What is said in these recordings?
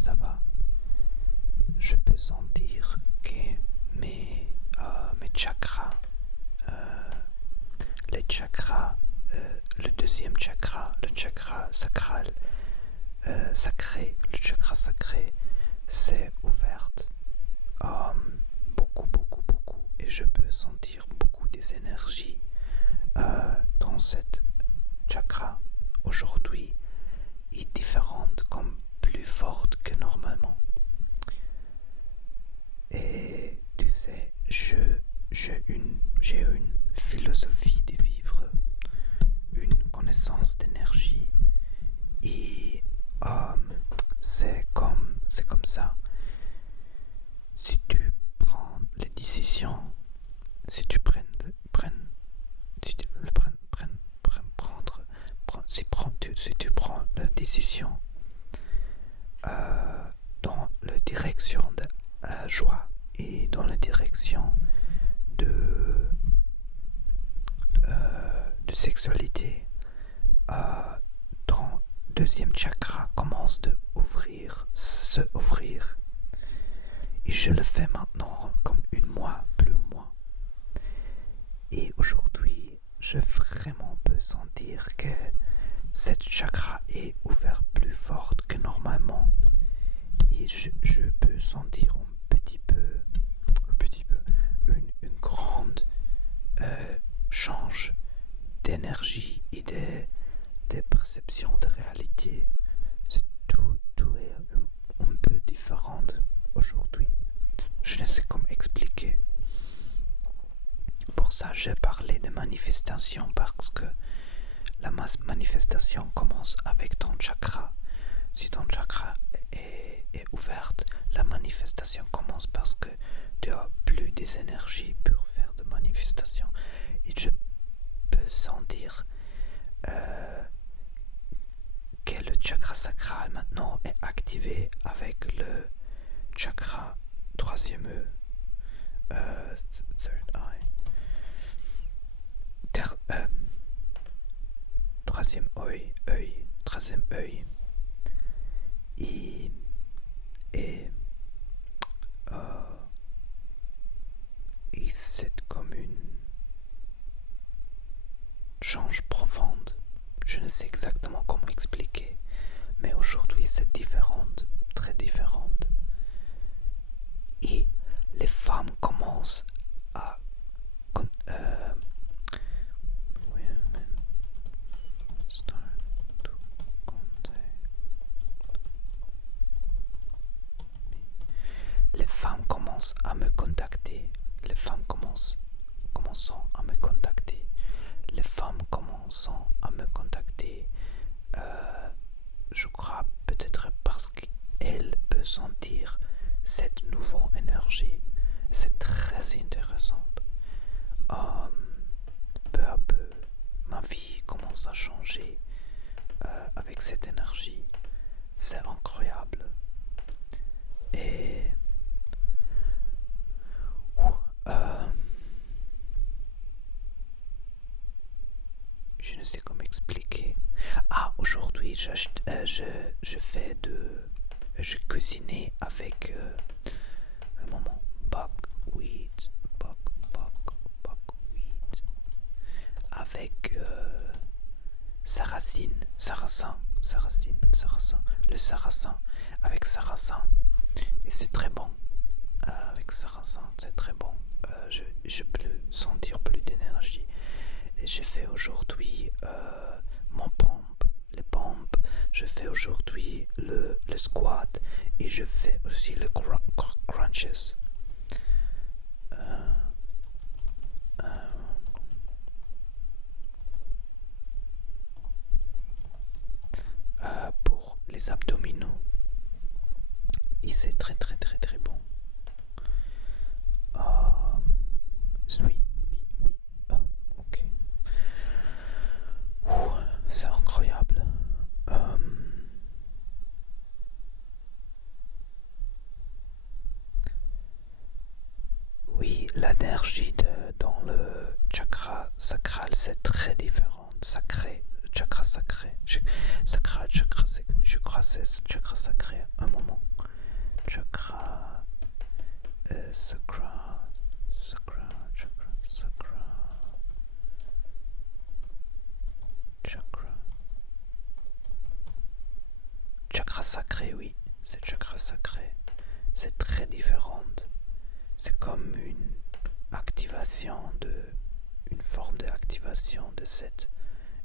ça va. Je peux sentir que mes chakras, les chakras, le deuxième chakra, le chakra sacral, sacré, le chakra sacré, c'est ouvert. Beaucoup, beaucoup, beaucoup. Et je peux sentir beaucoup des énergies dans cette chakra aujourd'hui est différente, comme plus forte que normalement. Et tu sais, j'ai une philosophie de vivre, une connaissance d'énergie et c'est comme ça. Si tu prends les décisions, si tu prends si tu prends la décision dans la direction de joie et dans la direction de sexualité, ton deuxième chakra commence de se ouvrir. Et je le fais maintenant comme une mois, plus ou moins. Et aujourd'hui, je vraiment peux sentir que cette chakra est ouverte plus forte que normalement. Et je peux sentir un petit peu, une grande change d'énergie et de perception de réalité. Tout est un peu différent aujourd'hui. Je ne sais comment expliquer. Pour ça, j'ai parlé de manifestation parce que la manifestation commence avec ton chakra. Si ton chakra est ouverte, la manifestation commence parce que tu as plus des énergies pour faire de manifestation. Et je peux sentir que le chakra sacral maintenant est activé avec le chakra troisième third eye. Troisième œil. Et c'est comme une change profonde. Je ne sais exactement comment expliquer, mais aujourd'hui c'est différente, très différente. Et les femmes commencent à les femmes commencent à me contacter. Les femmes commençant à me contacter. Les femmes commençant à me contacter. Je crois peut-être parce qu'elles peuvent sentir cette nouvelle énergie. C'est très intéressant. Peu à peu, ma vie commence à changer avec cette énergie. C'est incroyable. Et je ne sais comment expliquer. Aujourd'hui, je cuisinais avec un moment buckwheat, avec sarrasin, le sarrasin, avec sarrasin, et c'est très bon. Avec sarrasin, c'est très bon. Je peux sentir plus d'énergie. Et j'ai fait aujourd'hui les pompes. Je fais aujourd'hui le squat et je fais aussi le crunches. Pour les abdominaux. Et c'est très très très très bon. Oui. Ok. C'est incroyable. Oui, l'énergie dans le chakra sacral, c'est très différent. Chakra sacré. Je crois que c'est chakra sacré un moment. chakra, sacra, chakra, chakra sacré, oui, c'est chakra sacré. C'est très différent. C'est comme une forme d'activation de cette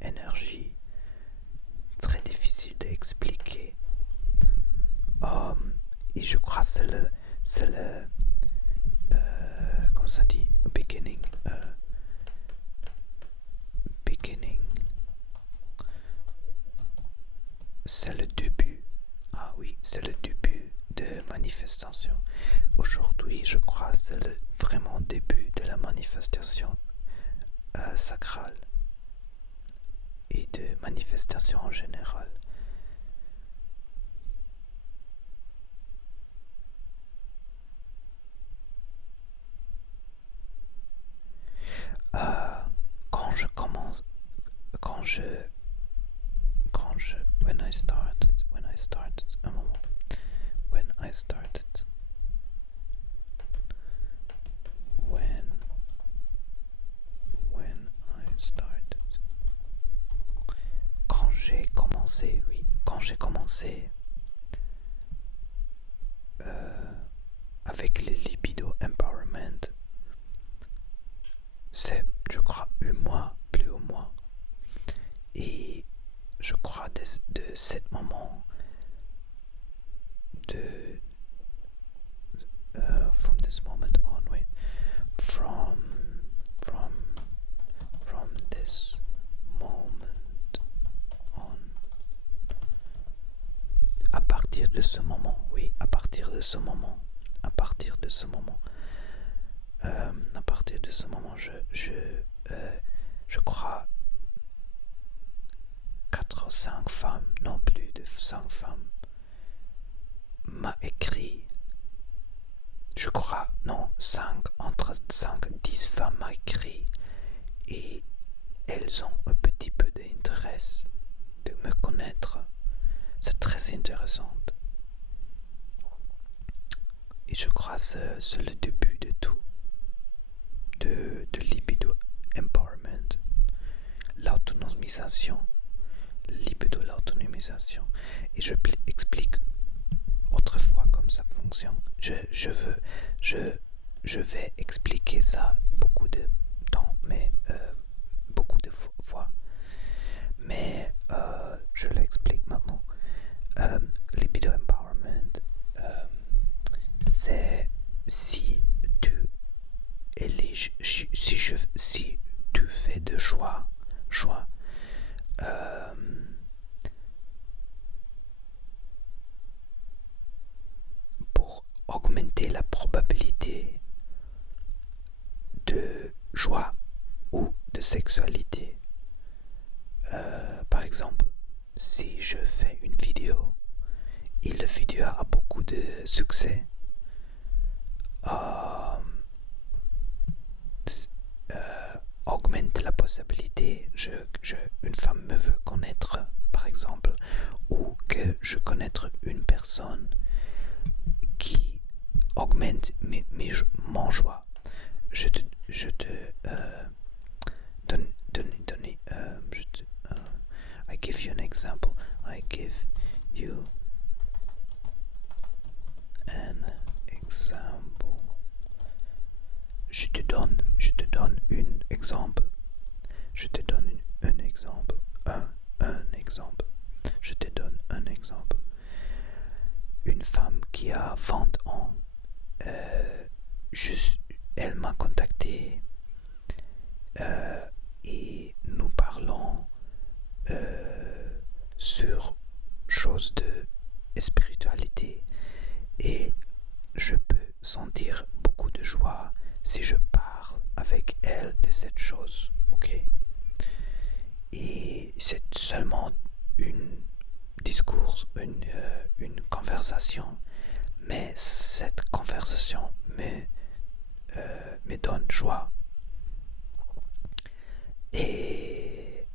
énergie très difficile d'expliquer. Et je crois que c'est le comment ça dit, beginning, c'est le début. Ah oui, c'est le début de manifestation. Aujourd'hui, je crois que c'est le vraiment début de la manifestation sacrale et de manifestation en général. Quand je commence, when I started, un moment, when I started, quand j'ai commencé, oui, quand j'ai commencé avec le libido empowerment, c'est, je crois, un mois, plus ou moins. Et je crois de ce moment from this moment on, oui, from this moment on, à partir de ce moment, oui, à partir de ce moment, je crois 4 ou 5 femmes, non plus de 5 femmes, m'a écrit, je crois, non, entre 5 et 10 femmes m'a écrit, et elles ont un petit peu d'intérêt de me connaître. C'est très intéressant. Et je crois que c'est le début de tout, de libido empowerment, l'autonomisation, libido l'autonomisation. Et je explique autrefois comme ça fonctionne. Je vais expliquer ça beaucoup de temps, mais beaucoup de fois. Mais je l'explique maintenant. Libido empowerment, c'est si tu éliges, si tu fais de choix pour augmenter la probabilité de joie ou de sexualité. Par exemple, si je fais une vidéo et la vidéo a beaucoup de succès, augmente la possibilité une femme me veut connaître, par exemple, ou que je connaître une personne qui augmente mon joie. Je te I give you an example. I give you an example. Je te donne un exemple. Je te donne un exemple. Un exemple. Je te donne un exemple. Une femme qui a 20 ans, elle m'a contacté et nous parlons sur choses de spiritualité, et je peux sentir beaucoup de joie si je parle avec elle de cette chose, ok? Et c'est seulement une discours, une conversation, mais cette conversation me donne joie. Et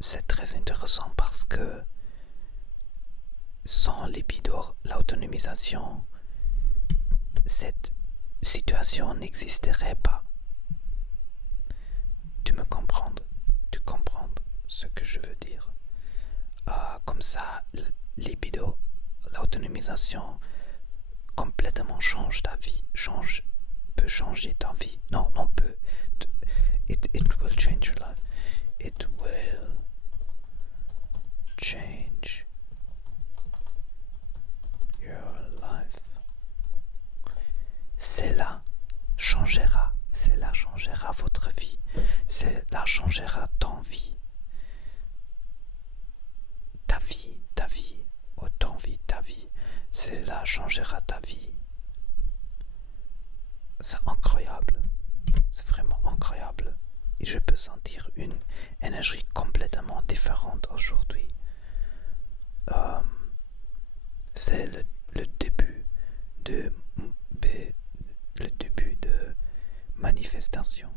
c'est très intéressant parce que l'autonomisation, cette situation n'existerait pas. Tu me comprends? Tu comprends ce que je veux dire? Comme ça, libido, l'autonomisation complètement change ta vie, peut changer ta vie. Non, peut. It will change your life. It will change your life. Cela changera votre vie. Cela changera ton vie. Ta vie. Oh, ton vie, ta vie. Cela changera ta vie. C'est incroyable. C'est vraiment incroyable. Et je peux sentir une énergie complètement différente aujourd'hui. C'est le début de manifestation.